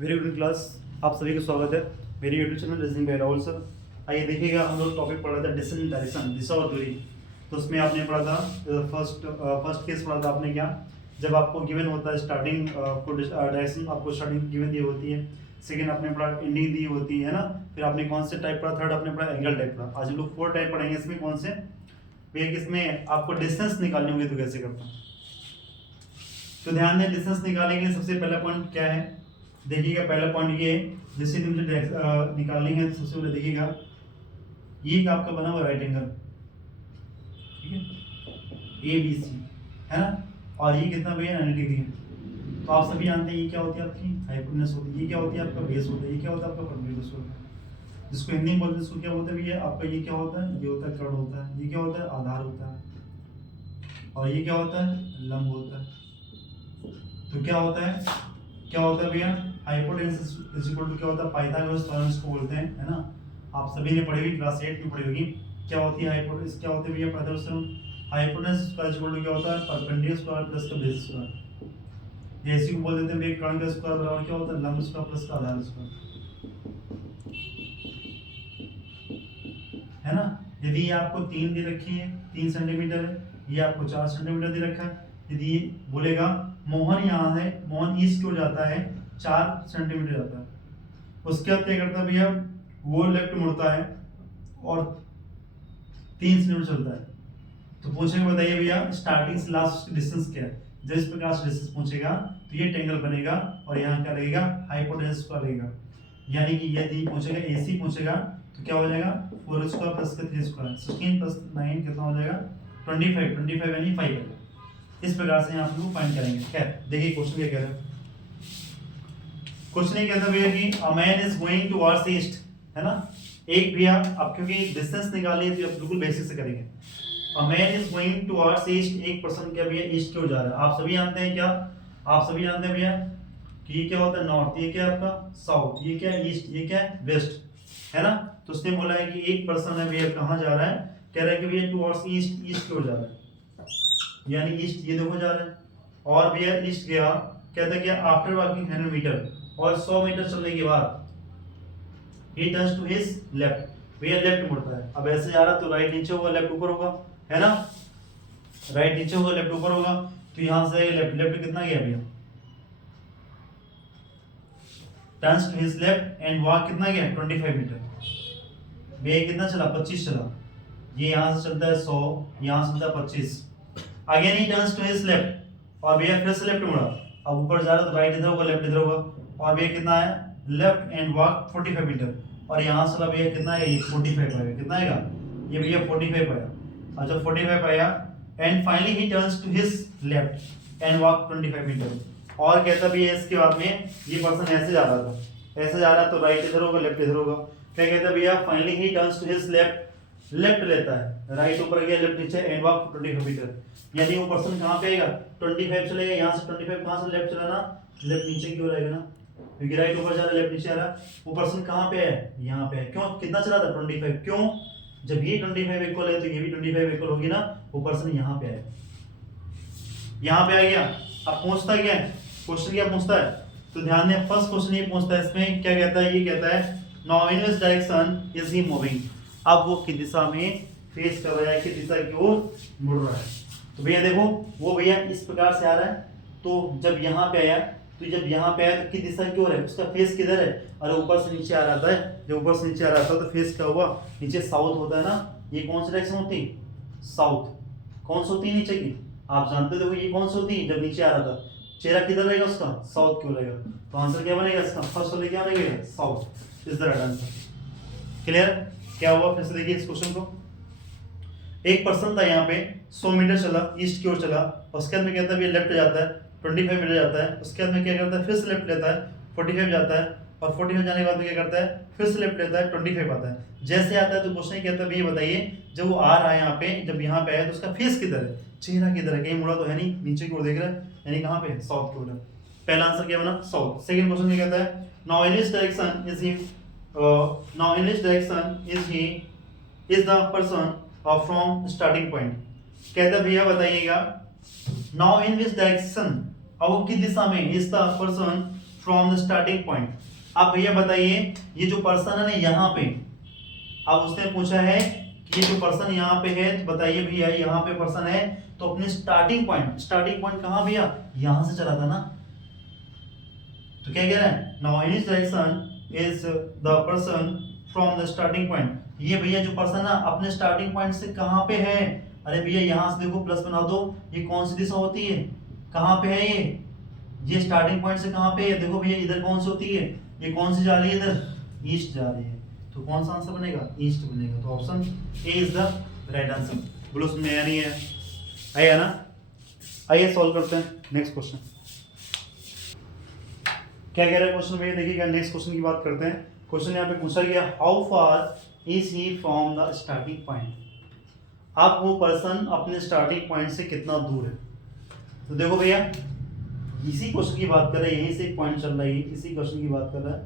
Very good class. आप सभी का स्वागत है मेरे YouTube channel listening by Rahul sir. आइए देखिएगा, हम लोग टॉपिक पढ़ा था डिस्टेंस डायरेक्शन, दिशा और दूरी। तो उसमें आपने पढ़ा था फर्स्ट केस पढ़ा था आपने क्या, जब आपको गिवन होता है स्टार्टिंग को डायरेक्शन, आपको स्टार्टिंग गिवन दी होती है। सेकंड आपने पढ़ा एंडिंग दी होती है ना। फिर आपने कौन से टाइप पढ़ा, थर्ड आपने पढ़ा एंगल टाइप पढ़ा। आज हम लोग 4 टाइप पढ़ेंगे। इसमें कौन से भैया, किसमें आपको डिस्टेंस निकालनी होगी तो कैसे करता हूँ। तो ध्यान दें, डिस्टेंस निकालेंगे सबसे पहला पॉइंट क्या है, देखिएगा। पहला पॉइंट ये, जैसे मुझे निकालनी है, सबसे पहले देखिएगा ये एक आपका बना हुआ राइट एंगल, ठीक है, ए बी सी, है ना। और ये कितना भैया 90 डिग्री है। तो आप सभी जानते हैं ये क्या होती है, आपकी हाइपोटेनस होती है। ये क्या होती है, आपका बेस होता है। ये क्या होता है, आपका परपेंडिकुलर होता है। जिसको हिंदी में बोलते हैं उसको क्या होता है भैया, आपका ये क्या होता है, ये होता है कर्ण होता है। ये क्या होता है, आधार होता है। और ये क्या होता है, लंब होता है। तो क्या होता है भैया, हाइपोटेनस इज इक्वल टू क्या होता है, पाइथागोरस थ्योरम इसको बोलते हैं, है ना। आप सभी ने पढ़ी हुई, क्लास 8 में पढ़ी होगी। क्या होती है हाइपोटेनस, क्या होती है भैया Pythagoras theorem. Hypotenuse square equal to क्या होता है, परपेंडिकुलर स्क्वायर प्लस का बेस स्क्वायर। ये इसी को बोल देते हैं भैया, कर्ण का स्क्वायर बराबर क्या होता है, लंब स्क्वायर प्लस का आधार स्क्वायर, है ना। यदि ये आपको 3 दे रखी है, 3 सेंटीमीटर है, ये आपको 4 सेंटीमीटर दे रखा है। यदि ये बोलेगा मोहन यहाँ है, मोहन ईस्ट को जाता है, 4 सेंटीमीटर जाता है, उसके बाद क्या करता है भैया, वो लेफ्ट मुड़ता है और 3 सेंटीमीटर चलता है। तो पूछेगा, बताइए भैया स्टार्टिंग से लास्ट डिस्टेंस क्या है। जब इस प्रकार से डिस्टेंस पूछेगा तो ये ट्रायंगल बनेगा और यहाँ क्या लगेगा, हाइपोटेनस का लगेगा। यानी कि यदि पूछेगा एसी पूछेगा तो क्या हो जाएगा, 4 स्क्वायर प्लस का 3 स्क्वायर, 16 प्लस 9 कितना हो जाएगा, 25 यानी 5। इस प्रकार से आप लोग फाइंड करेंगे। खैर देखिए क्वेश्चन क्या कह रहा है। क्वेश्चन ये कहता भैया कि a man is going towards east, है ना। एक भैया, अब क्योंकि डिस्टेंस निकालनी है तो आप बिल्कुल बेसिक से करेंगे। A man is going towards east, एक पर्सन क्या भैया ईस्ट की ओर जा रहा है। आप सभी जानते हैं क्या, आप सभी जानते हैं भैया कि ये क्या होता है नॉर्थ, ये क्या है आपका साउथ, ये क्या है ईस्ट, ये क्या है वेस्ट, है ना। तो उसने बोला है कि एक पर्सन है भैया कहाँ जा रहा है, कह रहा है कि भैया टुवर्ड्स ईस्ट, ईस्ट की ओर जा रहा है, यानी ईस्ट ये देखो जा रहा है। और भैया ईस्ट गया, कहता है कि आफ्टर वॉकिंग 100 मीटर, और 100 मीटर चलने के बाद ही टर्न्स टू हिज लेफ्ट, भैया लेफ्ट मुड़ता है। अब ऐसे जा रहा तो राइट नीचे होगा, लेफ्ट ऊपर होगा, है ना। राइट नीचे होगा, लेफ्ट ऊपर होगा। तो यहां से लेफ्ट, लेफ्ट कितना गया भैया, turns to his left and walk कितना गया 25 मीटर। भैया कितना चला, 25 चला। ये यहां से चलता है 100, यहां से चलता है 25। Again he turns to his left, और भैया फिर से लेफ्ट मुड़ा। अब ऊपर जा रहा तो राइट इधर होगा, लेफ्ट इधर होगा। और भैया कितना है, लेफ्ट एंड वॉक 45 मीटर। और यहाँ से भैया कितना है, ये 45 आएगा। कितना आएगा, ये भैया 45 आया। और जब 45 आया and finally he turns to his left and walk 25 metre. और कहता भैया इसके बाद में ये पर्सन ऐसे जा रहा था, ऐसे जा रहा है तो राइट इधर होगा, लेफ्ट इधर होगा। क्या कहता भैया, finally he turns to his left, left लेता है, राइट ऊपर गया, लेफ्ट नीचे एंड वॉक 25 मीटर। यानी वो पर्सन कहाँ पे आएगा, 25 चलेगा। यहाँ से 25 कहाँ से लेफ्ट चला ना, लेफ्ट नीचे की ओर आएगा ना, क्योंकि राइट ऊपर जा रहा है, लेफ्ट नीचे आ रहा है। वो पर्सन कहाँ पे है, यहाँ पे है। क्यों, कितना चला था 25, क्यों, जब ये 25 इक्वल है तो ये भी 25 इक्वल होगी ना। वो पर्सन यहाँ पे आए, यहाँ पे आ गया। अब पूछता क्या है, क्वेश्चन क्या पूछता है, तो ध्यान दें फर्स्ट क्वेश्चन ये पूछता है, इसमें क्या कहता है, ये कहता है now in which direction is he moving. अब वो किस दिशा में फेस कर रहा है, किस दिशा की ओर मुड़ रहा है। तो भैया देखो, वो भैया इस प्रकार से आ रहा है, तो जब यहाँ पे आया, तो जब यहाँ पे आया तो किस दिशा की ओर है, उसका फेस किधर है, अरे ऊपर से नीचे आ रहा था। जब ऊपर से नीचे आ रहा था तो फेस क्या हुआ, नीचे साउथ होता है ना। ये कौन सी डायरेक्शन होती, साउथ। कौन सी होती है नीचे की, आप जानते हो ये कौन सी होती है, जब नीचे आ रहा था चेहरा किधर रहेगा उसका, साउथ की ओर रहेगा। तो आंसर क्या बनेगा इसका, फर्स्ट वाले क्या बनेगा, south is the right answer. Clear, क्या हुआ फिर से देखिए इस क्वेश्चन को। एक पर्सन था यहाँ पे 100 मीटर चला, ईस्ट की ओर चला, उसके बाद में कहता है लेफ्ट जाता है, 25 मीटर जाता है। उसके बाद में क्या करता है, फिर से लेफ्ट लेता है, 45 जाता है। और 45 जाने के बाद में क्या करता है, फिर से लेफ्ट लेता है, 25 आता है। जैसे आता है तो क्वेश्चन ये कहता है ये बताइए, जब वो आ रहा है यहाँ पे, जब यहाँ पे आया तो उसका फेस किधर है, चेहरा किधर है, कहीं मुड़ा तो है नहीं, नीचे की ओर देख रहा है, यानी कहाँ पे, साउथ की ओर है। पहला आंसर क्या बना, साउथ। सेकंड क्वेश्चन क्या कहता है, now in which direction is he, now in which direction is he, is the person from starting point. कहता है भैया बताइएगा नाउ इन विच डायरेक्शन, अब वो किस दिशा में, is the person from the starting point. अब भैया बताइए ये जो पर्सन है ना यहाँ पे, अब उसने पूछा है कि ये जो पर्सन यहाँ पे है, तो बताइए भैया यहाँ पे पर्सन है तो अपने स्टार्टिंग पॉइंट कहाँ भैया, यहाँ से चला था ना। तो क्या कह रहा है, now in direction is the person from the starting point. ये भैया जो पर्सन है अपने स्टार्टिंग पॉइंट से कहाँ पे है, अरे भैया यहाँ से देखो प्लस बना दो, ये कौन सी दिशा होती है, कहाँ पे है ये स्टार्टिंग पॉइंट से कहाँ पे है, देखो भैया इधर कौन सी होती है, ये कौन सी जा रही है, इधर ईस्ट जा रही है, तो कौन सा आंसर बनेगा, ईस्ट बनेगा। तो option A is the right answer. बोलो उसमें आया नहीं है, आया ना। आइए सॉल्व करते हैं नेक्स्ट क्वेश्चन। क्या कह रहा है क्वेश्चन भैया, देखिएगा नेक्स्ट क्वेश्चन की बात करते हैं। क्वेश्चन यहाँ पे पूछा गया how far is he from the starting point. अब वो पर्सन अपने स्टार्टिंग पॉइंट से कितना दूर है। तो देखो भैया इसी क्वेश्चन की बात कर रहे हैं, यहीं से एक पॉइंट चल रहा है, इसी क्वेश्चन की बात कर रहा है।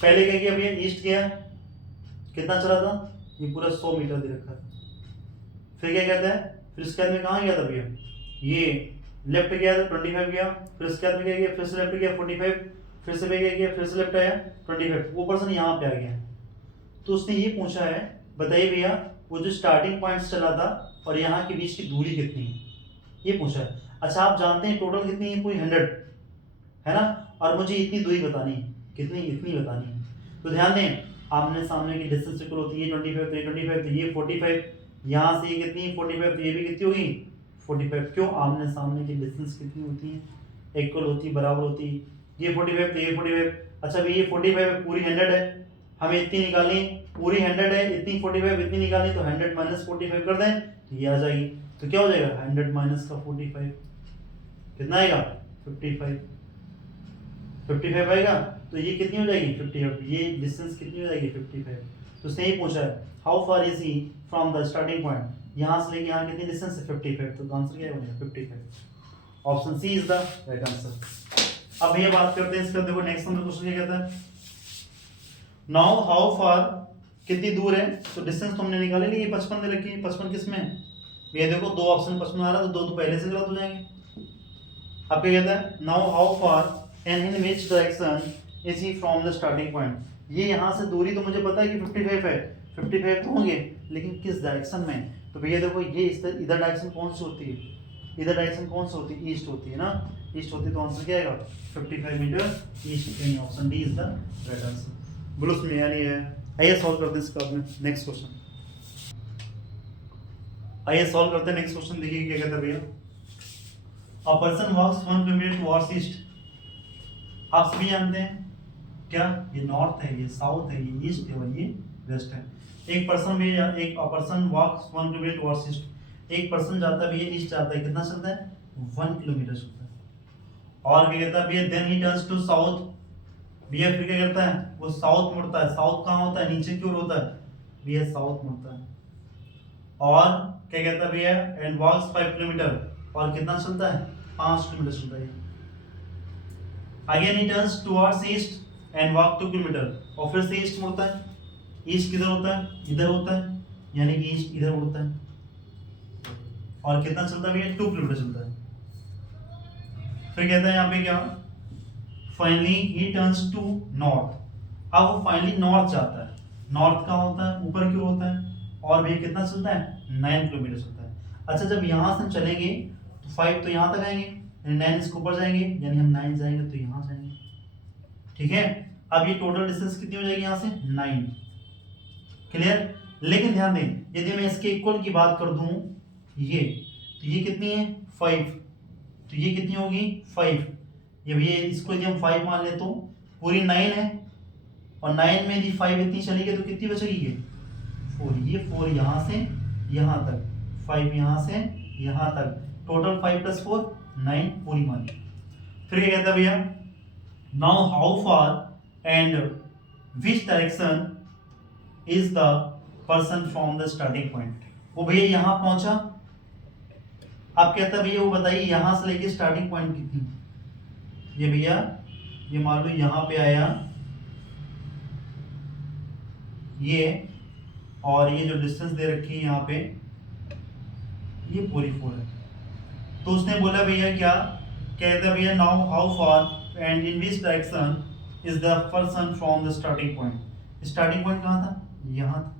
पहले क्या किया भैया, ईस्ट गया, कितना चला था, ये पूरा 100 मीटर दे रखा है। फिर क्या कहता है, फिर इसके बाद में कहाँ गया था भैया, ये लेफ्ट गया था 25 गया, फिर इसके बाद में क्या गया, फिर से लेफ्ट गया 45, फिर से क्या गया, फिर से लेफ्ट आया 25, वो पर्सन यहाँ पे आ गया। तो उसने ये पूछा है बताइए भैया वो जो स्टार्टिंग पॉइंट से चला था और यहाँ के बीच की दूरी कितनी है, ये पूछा है। अच्छा आप जानते हैं टोटल कितनी है, पूरी 100 है ना, और मुझे इतनी दूरी बतानी है, कितनी, इतनी बतानी है। तो ध्यान दें आमने सामने की डिस्टेंस इक्वल होती है 25, तो ये 25, तो ये 45, यहाँ से ये कितनी 45, तो ये भी कितनी होगी 45। क्यों, आमने सामने की डिस्टेंस कितनी होती है, इक्वल होती है, बराबर होती है। ये 45 तो ये 45। अच्छा भाई ये 45 पूरी 100 है, हमें इतनी निकालनी, पूरी 100 है, इतनी 45 इतनी निकालनी, तो 100 माइनस 45 कर दें तो ये आ जाएगी। तो क्या हो जाएगा 100 माइनस का 45 कितना आएगा 55, 55 आएगा। तो ये कितनी हो जाएगी 55, ये डिस्टेंस कितनी हो जाएगी 55। तो उसने ये पूछा है how far is he from the starting point, यहाँ से लेके यहाँ कितनी डिस्टेंस है 55, तो आंसर क्या बनेगा 55। Option C is the right answer. अब ये बात करते हैं इसका, देखो नेक्स्ट नंबर क्वेश्चन क्या कहता है, नाउ हाउ फार कितनी दूर है, तो डिस्टेंस तो हमने निकाली नहीं, 55 दे रखी है, 55 किस में, ये देखो दो ऑप्शन 55 आ रहा है, तो दो तो पहले से गलत हो जाएंगे। अब क्या कहता है now how far and in which direction is he from the starting point. ये यहाँ से दूरी तो मुझे पता है कि 55 है, 55 तो होंगे, लेकिन किस डायरेक्शन में। तो भैया देखो ये इधर डायरेक्शन कौन सी होती है, इधर डायरेक्शन कौन सी होती है, ईस्ट होती है ना, ईस्ट होती है, तो आंसर क्या आएगा 55 मीटर ईस्ट, यानी option D is the right answer. बोलो उसमें यानी है। आइए सॉल्व करते हैं इसका अपने नेक्स्ट क्वेश्चन। आइए सॉल्व करते हैं नेक्स्ट क्वेश्चन। देखिए क्या कहता है भैया, a person walks 1 kilometre towards east. आप सभी जानते हैं क्या, ये नॉर्थ है, ये साउथ है, ये ईस्ट है और ये वेस्ट है। एक पर्सन भी, एक person walks 1 kilometre towards east, एक पर्सन जाता है भैया ईस्ट जाता है, कितना चलता है 1 किलोमीटर चलता है। और क्या कहता है भैया then he turns to south, भैया फिर क्या करता है वो साउथ मुड़ता है। साउथ कहाँ होता है, नीचे की ओर होता है भैया, साउथ मुड़ता है। और क्या कहता है भैया एंड वॉक्स 5 किलोमीटर, और कितना चलता है 5 किलोमीटर चलता है। Again he turns towards east and walk 2 kilometre, और फिर से ईस्ट मुड़ता है। ईस्ट किधर होता है, इधर होता है, यानी कि ईस्ट इधर मुड़ता है, और कितना चलता है भैया 2 किलोमीटर चलता है। फिर कहता है यहाँ पे क्या, finally he turns to north. अब वो फाइनली नॉर्थ जाता है, नॉर्थ का होता है ऊपर की ओर होता है, और भैया कितना चलता है 9 किलोमीटर चलता है। अच्छा जब यहाँ से चलेंगे तो 5 तो यहाँ तक आएंगे, 9 इसके ऊपर जाएंगे, यानी हम 9 जाएंगे तो यहाँ जाएंगे, ठीक है। अब ये टोटल डिस्टेंस कितनी हो जाएगी यहाँ से 9, क्लियर। लेकिन ध्यान दें यदि मैं इसके इक्वल की बात कर दूं ये, तो ये कितनी है 5, तो ये कितनी होगी 5, ये भैया इसको यदि हम 5 मान ले तो पूरी 9 है, और 9 में यदि 5 इतनी चली गई तो कितनी बचेगी ये 4, ये 4 यहाँ से यहाँ तक, 5 यहाँ से यहाँ तक, टोटल 5 + 4 9 पूरी मानी। फिर क्या कहता है भैया now how far and which direction is the person from the starting point. वो भैया यहाँ पहुंचा, अब कहता है भैया वो बताइए यहाँ से लेके स्टार्टिंग पॉइंट कितनी, ये भैया ये मान लो यहाँ पे आया ये, और ये जो डिस्टेंस दे रखी है यहाँ पे ये पूरी 4 है। तो उसने बोला भैया क्या कहता है भैया now how far and in which direction is the person from the starting point? Starting point कहाँ था? यहाँ था।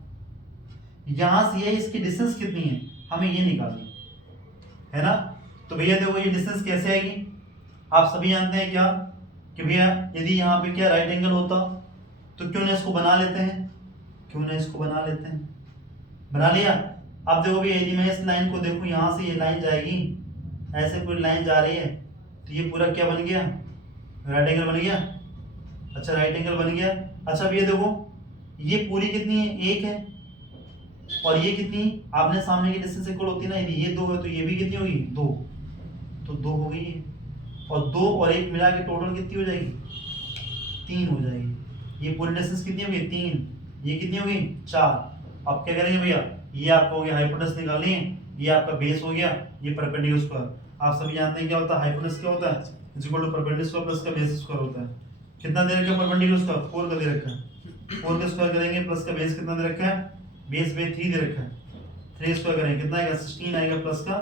यहाँ से ये इसकी डिस्टेंस कितनी है हमें ये निकालनी है ना। तो भैया देखो ये डिस्टेंस कैसे आएगी, आप सभी जानते हैं क्या कि भैया यदि यहाँ पे क्या राइट एंगल होता तो क्यों ना इसको बना लेते हैं, क्यों ना इसको बना लेते हैं, बना लिया। अब देखो भैया यदि मैं इस लाइन को देखूं, यहाँ से ये लाइन जाएगी, ऐसे पूरी लाइन जा रही है, तो ये पूरा क्या बन गया, राइट एंगल बन गया। अच्छा राइट एंगल बन गया। अच्छा भैया देखो ये पूरी कितनी है, एक है, और ये कितनी, आपने सामने की डिस्टेंस इक्वल होती है ना, यदि ये दो है तो ये भी कितनी होगी, दो, तो दो हो गई है, और दो और एक मिला के टोटल कितनी हो जाएगी, तीन हो जाएगी। ये पूरी डिस्टेंस कितनी होगी, तीन, ये कितनी होगी, चार। अब क्या करेंगे भैया, ये आपको हो गया हाइपोटेनस निकालनी है, ये आपका बेस हो गया, ये परपेंडिकुलर स्क्वायर। आप सभी जानते हैं क्या होता है, हाइपोटेनस क्या होता है, is equal to perpendicular square plus का बेस स्क्वायर होता है। कितना दे रखा है परपेंडिकुलर स्क्वायर, 4 का दे रखा है, 4 का स्क्वायर करेंगे प्लस का बेस कितना दे रखा है, बेस पे 3 दे रखा है, 3 स्क्वायर करेंगे कितना आएगा, 16 आएगा प्लस का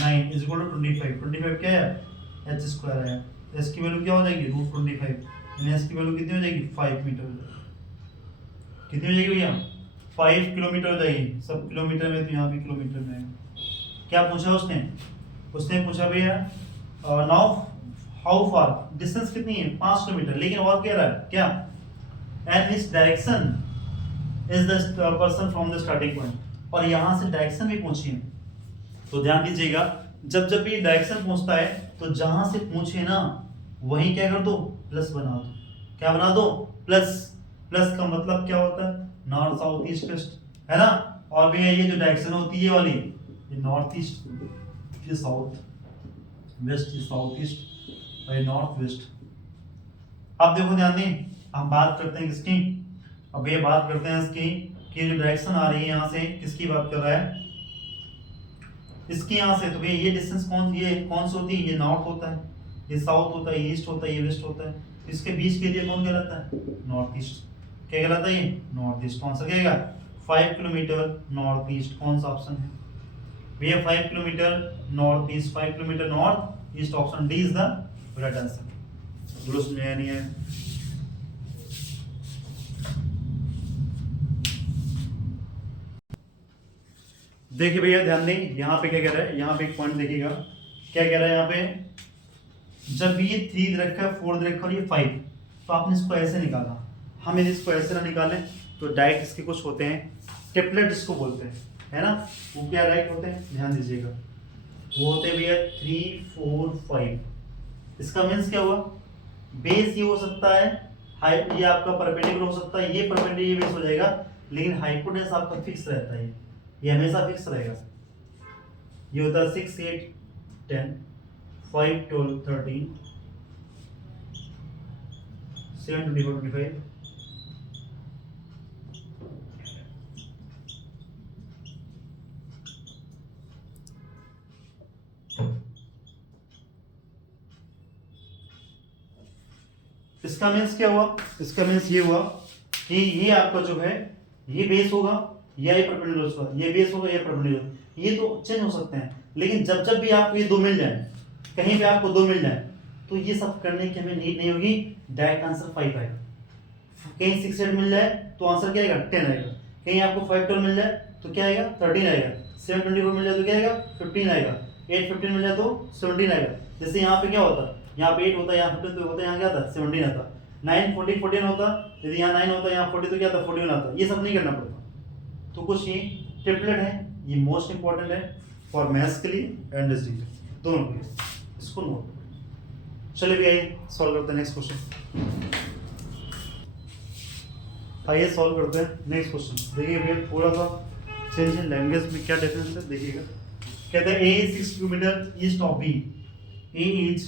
9 इज इक्वल टू 25। 25 क्या है, h स्क्वायर है, s की वैल्यू क्या हो जाएगी, √25, यानी s की वैल्यू कितनी हो जाएगी, 5 मीटर। कितनी हो जाएगी भैया, 5 किलोमीटर हो जाएगी। सब किलोमीटर में तो यहाँ भी किलोमीटर में है। क्या पूछा उसने, उसने पूछा भैया नाउ हाउ फार, डिस्टेंस कितनी है, 5 किलोमीटर, लेकिन और कह रहा है क्या, and which direction is the person from the starting point, और यहाँ से डायरेक्शन भी पूछी है। तो ध्यान दीजिएगा, जब जब भी डायरेक्शन पूछता है तो जहां से पूछे ना वहीं क्या कर दो, प्लस बना दो। क्या बना दो, प्लस। प्लस का मतलब क्या होता है, नॉर्थ साउथ ईस्ट वेस्ट, है ना। और भैया ये जो डायरेक्शन होती है ये वाली, ये नॉर्थ ईस्ट, ये साउथ वेस्ट, ये साउथ ईस्ट, और ये नॉर्थ वेस्ट। अब देखो ध्यान दें, हम बात करते हैं किसकी, अब ये बात करते हैं इसकी कि जो डायरेक्शन आ रही है यहाँ से, किसकी बात कर रहा है, इसकी यहाँ से। तो भैया ये डिस्टेंस ये कौन सी होती है, ये नॉर्थ होता है, ये साउथ होता है, ये ईस्ट होता है, ये वेस्ट होता है। इसके बीच के लिए कौन कहलाता है, नॉर्थ ईस्ट। क्या कहलाता है ये, नॉर्थ ईस्ट। आंसर क्या आएगा, 5 किलोमीटर नॉर्थ ईस्ट। कौन सा ऑप्शन है भैया, 5 kilometre north east, 5 kilometre north east, option D is the right answer. दुरुस्त में नहीं है। देखिए भैया ध्यान दें, यहाँ पे क्या कह रहा है, यहाँ पे एक पॉइंट देखिएगा, क्या कह रहा है यहाँ पे, जब ये 3 दे रखा है, 4 दे रखा है और ये 5, तो आपने इसको ऐसे निकाला। हम यदि इसको ऐसे ना निकालें तो डायरेक्ट इसके कुछ होते हैं, ट्रिपलेट इसको बोलते हैं, है ना। वो क्या डायरेक्ट होते हैं, ध्यान दीजिएगा, वो होते हैं भैया 3 4 5। इसका मीन्स क्या हुआ, बेस ये हो सकता है, हाइट ये आपका परपेंडिकुलर हो सकता है, ये परपेंडिकुलर ये बेस हो जाएगा, लेकिन हाइपोटेनस आपका फिक्स रहता है, ये हमेशा फिक्स रहेगा। ये होता है 6 8 10 5 12 13 7 24 25। इसका मीन्स क्या हुआ, इसका मीन्स ये हुआ कि ये आपका जो है ये बेस होगा, या ये परपेंडिकुलर होगा, ये बेस होगा, ये परपेंडिकुलर, ये तो चेंज हो सकते हैं, लेकिन जब जब भी आपको ये दो मिल जाए, कहीं पे आपको दो मिल जाए, तो ये सब करने की हमें नीड नहीं होगी, डायरेक्ट आंसर 5 आएगा। कहीं 6 8 मिल जाए तो आंसर क्या आएगा, 10 आएगा। कहीं आपको 5 12 मिल जाए तो क्या आएगा, 13 आएगा। 7 24 मिल जाए तो क्या आएगा, 15 आएगा। 8 15 मिल जाए तो 17 आएगा। जैसे यहाँ पे क्या होता है, यहाँ पे 8 होता है, यहाँ 15 तो होता है, यहाँ क्या आता है, 17 आता है। 9 14 14 होता, यदि यहाँ 9 होता, यहाँ 40 तो क्या आता, 41 आता। ये सब नहीं करना पड़ता। तो कुछ ये ट्रिपलेट है, ये मोस्ट इंपॉर्टेंट है फॉर मैथ्स के लिए एंड रीजनिंग दोनों के लिए, इसको नोट। चलिए भैया सॉल्व करते हैं नेक्स्ट क्वेश्चन। आइए सॉल्व करते हैं नेक्स्ट क्वेश्चन। देखिए भैया थोड़ा सा चेंज इन लैंग्वेज में क्या डिफरेंस है देखिएगा। कहते हैं A is 6 kilometre east of B, A is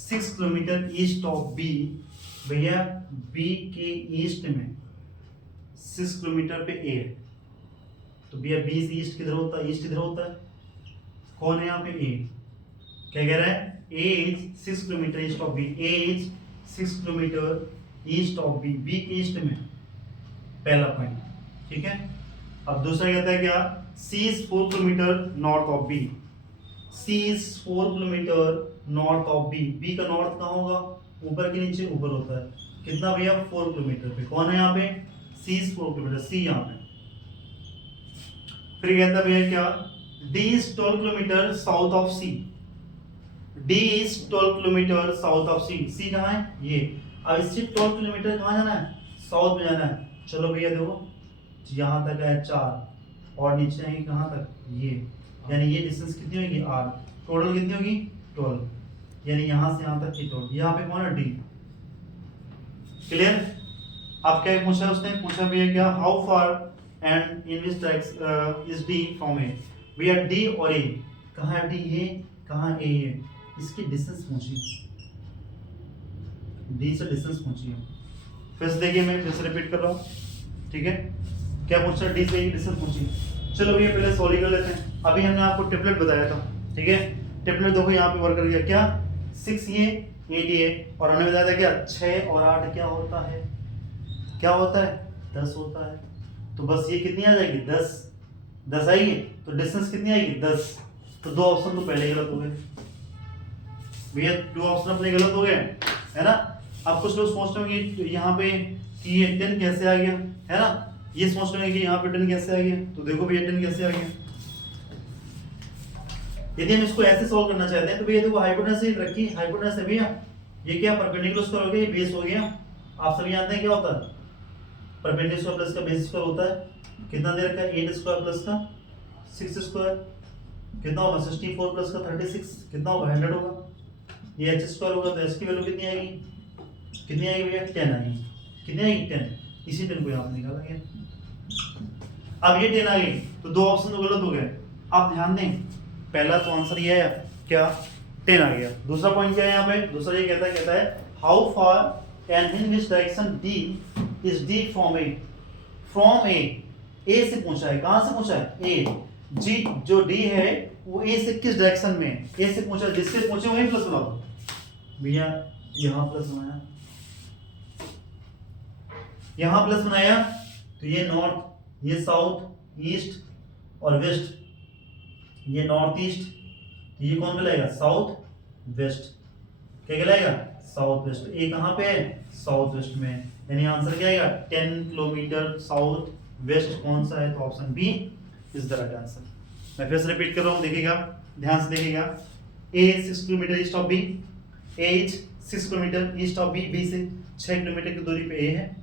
6 kilometre east of B. भैया बी के ईस्ट में 6 किलोमीटर पे ए है, तो भैया बी से ईस्ट किधर होता है, ईस्ट किधर होता है, कौन है यहाँ पे ए। क्या कह रहा है, A is 6 kilometre east of B, A is 6 kilometre east of B, B के ईस्ट में, पहला पॉइंट, ठीक है। अब दूसरा कहता है क्या, C is 4 kilometre north of B, C is 4 kilometre north of B, B का नॉर्थ कहाँ होगा, ऊपर के नीचे ऊपर होता है, कितना भैया 4 किलोमीटर पे। कौन है यहाँ पे, सी इज 4 किलोमीटर, सी यहाँ पे। फिर कहता भैया क्या, D is 12 kilometre south of C, D is 12 kilometre south of C, C कहाँ है ये। अब इससे 12 किलोमीटर कहाँ जाना है, साउथ में जाना है। चलो भैया देखो यहाँ तक है 4 और नीचे आएंगे कहाँ तक ये, यानी ये डिस्टेंस कितनी होगी r, टोटल कितनी होगी 12, यानी यहाँ से यहाँ तक की टोटल। यहाँ पे कौन है डी, क्लियर। अब क्या पूछा उसने, पूछा भैया क्या, how far and in which direction is D from A. भैया डी और ए, कहाँ है डी ये, कहाँ ए ये, इसकी डिस्टेंस पूछी, डी से डिस्टेंस पूछी है। फिर से देखिए मैं फिर से रिपीट कर रहा हूँ, ठीक है। क्या पूछ रहा है, डी से डिस्टेंस पूछी। चलो भैया पहले सॉल्व कर लेते हैं। अभी हमने आपको ट्रिपलेट बताया था, ठीक है। ट्रिपलेट देखो यहाँ पे वर्क कर गया, क्या 6 ये 8 ये, और हमने बताया था क्या 6 और 8 क्या होता है, क्या होता है 10 होता है। तो बस ये कितनी आ जाएगी 10 आएगी, तो डिस्टेंस कितनी आएगी 10। तो दो ऑप्शन तो पहले गलत हो गए भैया, 2 ऑप्शन अपने गलत हो गए, है ना। अब कुछ लोग सोच रहे होंगे यहाँ पे कि ये 10 कैसे आ गया, है ना। ये सोच रहे हैं कि यहाँ पे 10 कैसे आ गया, तो देखो भैया 10 कैसे आ गया। यदि हम इसको ऐसे सॉल्व करना चाहते हैं तो भैया देखो हाइपोटेनस से रखी, हाइपोटेनस है भैया, ये क्या परपेंडिकुलर स्क्वायर हो गया, ये बेस हो गया। आप सभी जानते हैं क्या होता है, परपेंडिकुलर स्क्वायर प्लस का बेस स्क्वायर होता है। कितना दे रखा है 8 स्क्वायर प्लस का 6 स्क्वायर, कितना होगा 64 प्लस का 36, कितना होगा 100 होगा। ये h स्क्वायर होगा तो h की वैल्यू कितनी आएगी, कितनी आएगी भैया 10 आएगी, कितनी आएगी 10। इसी 10 को यहाँ पे निकाला गया। अब ये 10 आ गई तो दो ऑप्शन तो गलत हो गए। आप ध्यान दें, पहला तो आंसर ये है क्या 10 आ गया। दूसरा पॉइंट क्या है यहाँ पे, दूसरा ये कहता है how far and in which direction D is D from A, from A से पूछा है, कहां से पूछा है ए, जी जो डी है वो ए से किस डायरेक्शन में, ए से पूछा, जिससे पूछे वही प्लस बना दो भैया। यहाँ प्लस बनाया, यहाँ प्लस बनाया तो ये नॉर्थ, ये साउथ, ईस्ट और वेस्ट, ये नॉर्थ ईस्ट, ये कौन कहलाएगा साउथ वेस्ट, क्या कहलाएगा साउथ वेस्ट। ए कहाँ पे है साउथ वेस्ट में, यानी आंसर क्या आएगा 10 किलोमीटर साउथ वेस्ट। कौन सा है, तो option B is the right answer. मैं फिर से रिपीट कर रहा हूँ, देखिएगा ध्यान से देखिएगा। A 6 kilometre east of B, A is 6 kilometre east of B, B से 6 किलोमीटर की दूरी पे ए है।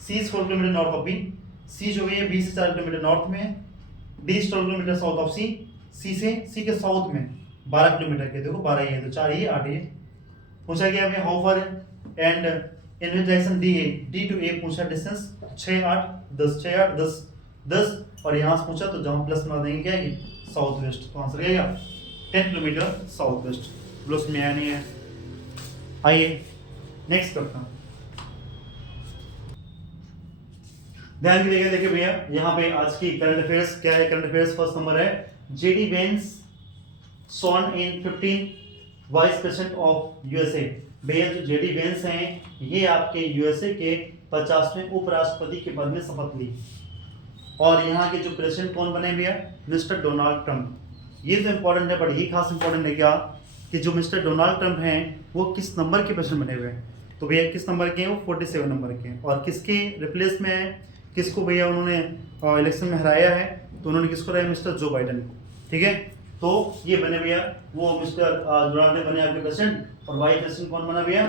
C is 4 kilometre north of B, C जो है बी से 4 किलोमीटर नॉर्थ में है। D is 12 kilometre south of C, C के साउथ में 12 किलोमीटर के, देखो 12 ये तो 4 ये 8 ये। पूछा गया हमें how far and in which direction D A, D to A पूछा डिस्टेंस 6 8 10, 6 8 10 10, और यहाँ से पूछा तो जहाँ प्लस बना देंगे क्या है साउथ वेस्ट। तो आंसर क्या आएगा 10 किलोमीटर साउथ वेस्ट। प्लस में आया नहीं है। आइए नेक्स्ट करता हूँ, ध्यान दीजिएगा। देखिए भैया यहाँ पे आज की करंट अफेयर्स क्या है, करंट अफेयर्स फर्स्ट नंबर है JD Vance sworn in 15 vice president of USA. भैया जो जेडी वेंस हैं ये आपके यूएसए के 50वें उपराष्ट्रपति के पद में शपथ ली, और यहाँ के जो प्रेसिडेंट कौन बने भैया मिस्टर डोनाल्ड ट्रंप। ये तो इंपॉर्टेंट है, बट ये खास इंपॉर्टेंट है क्या कि जो मिस्टर डोनाल्ड ट्रंप हैं वो किस नंबर के प्रेसिडेंट बने हुए हैं, तो भैया किस नंबर के हैं वो 47 नंबर के हैं। और किसके रिप्लेस में है, किसको भैया उन्होंने इलेक्शन में हराया है, तो उन्होंने किसको हराया मिस्टर जो बाइडेन को, ठीक है। तो ये बने भैया वो मिस्टर डोनाल्ड बने आपके प्रेसिडेंट, और वाइस प्रेसिडेंट कौन बना भैया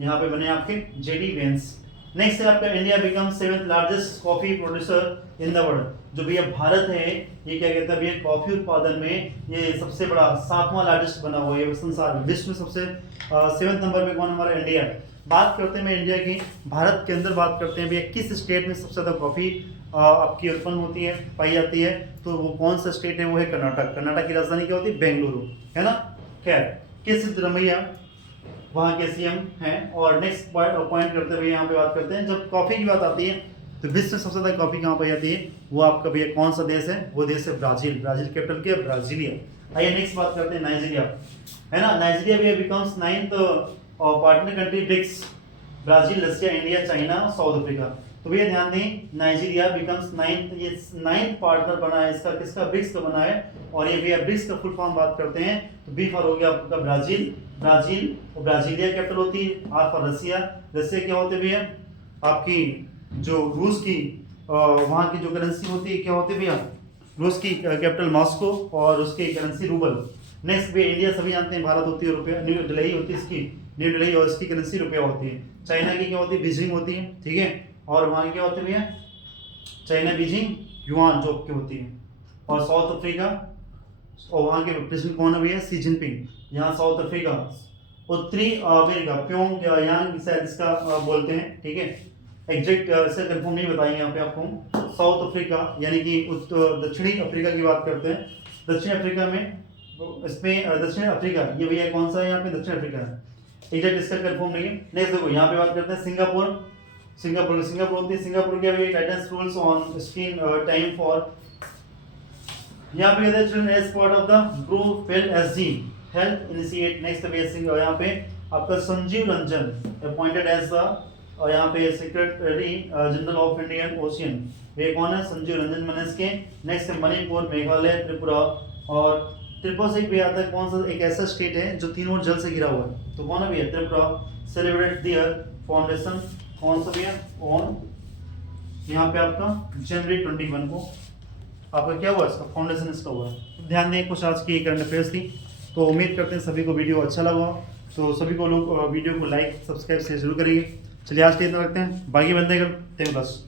यहाँ पे बने आपके जेडी वेंस। नेक्स्ट है आपका India become 7th largest coffee producer in the world. जो भैया भारत है ये क्या कहता है भैया कॉफी उत्पादन में ये सबसे बड़ा 7वां लार्जेस्ट बना हुआ है संसार में, विश्व में सबसे 7वें नंबर पे कौन हमारा इंडिया। बात करते हैं मैं इंडिया की, भारत के अंदर बात करते हैं भैया किस स्टेट में सबसे ज़्यादा कॉफ़ी आपकी उत्पन्न होती है, पाई जाती है, तो वो कौन सा स्टेट है, वो है कर्नाटक। कर्नाटक की राजधानी क्या होती है बेंगलुरु, है ना। खैर के सिद्धरामैया वहाँ के सीएम हैं। और नेक्स्ट पॉइंट करते हुए यहाँ पे बात करते हैं, जब कॉफ़ी की बात आती है तो विश्व में सबसे ज़्यादा कॉफ़ी कहाँ पाई जाती है, वो आपका भैया कौन सा देश है, वो देश है ब्राज़ील। ब्राज़ील कैपिटल क्या है ब्राज़ीलिया। आइए नेक्स्ट बात करते हैं नाइजीरिया, है ना। नाइजीरिया भी becomes 9th partner country BRICS, Brazil Russia India China South Africa. तो भैया ध्यान दें नाइजीरिया बिकम्स 9th पार्टनर बना है इसका, किसका ब्रिक्स का बना है। और ये भैया ब्रिक्स का फुल फॉर्म बात करते हैं तो बी फॉर हो गया आपका ब्राज़ील, ब्राजील, और ब्राजीलिया कैपिटल होती है। आर फॉर रसिया, रसिया क्या होते भैया आपकी जो रूस की वहाँ की जो करेंसी होती है क्या होती है भैया, रूस की कैपिटल मॉस्को और उसकी करेंसी रूबल। नेक्स्ट भैया इंडिया सभी जानते हैं भारत होती है रुपया, न्यू दिल्ली होती है इसकी, न्यू दिल्ली और इसकी करेंसी रुपया होती है। चाइना की क्या होती है बीजिंग होती है, ठीक है, और वहाँ की क्या होती है भैया चाइना बीजिंग युआन जो की होती है। और साउथ अफ्रीका और वहाँ के प्रेसिडेंट कौन है भैया सी जिनपिंग, यहाँ साउथ अफ्रीका। उत्तरी अमेरिका प्योंग यांग शायद इसका बोलते हैं, ठीक है, एग्जैक्ट इसका कंफर्म नहीं बताएंगे यहाँ पे आपको। साउथ अफ्रीका यानी कि दक्षिणी अफ्रीका की बात करते हैं। दक्षिण अफ्रीका में इसमें दक्षिण अफ्रीका ये भैया कौन सा है यहाँ पे दक्षिण अफ्रीका है, एग्जैक्ट इसका कंफर्म नहीं है। नेक्स्ट देखो यहाँ पे बात करते हैं सिंगापुर, सिंगापुर होती है, सिंगापुर के भी guidance rules on screen time for, यहाँ पे कहते हैं children as part of the Brufield SG health initiate. Next यहाँ पे आपका Sanjeev Ranjan appointed as the यहाँ पे secretary general of Indian Ocean, वे कौन है संजीव रंजन मनस के। नेक्स्ट मणिपुर, मेघालय, त्रिपुरा, और त्रिपुरा से भी आता है कौन सा एक ऐसा स्टेट है जो तीनों ओर जल से घिरा हुआ है, तो कौन है भैया त्रिपुरा। सेलिब्रेट दियर फाउंडेशन कौन सा भैया ऑन, यहाँ पे आपका जनवरी 21 को आपका क्या हुआ इसका फाउंडेशन इसका हुआ है। ध्यान दें कुछ आज की करंट अफेयर्स थी, तो उम्मीद करते हैं सभी को वीडियो अच्छा लगा, तो सभी को लोग वीडियो को लाइक सब्सक्राइब शेयर जरूर करिए। चलिए आज के इतना रखते हैं, बाकी बंदे कर बस।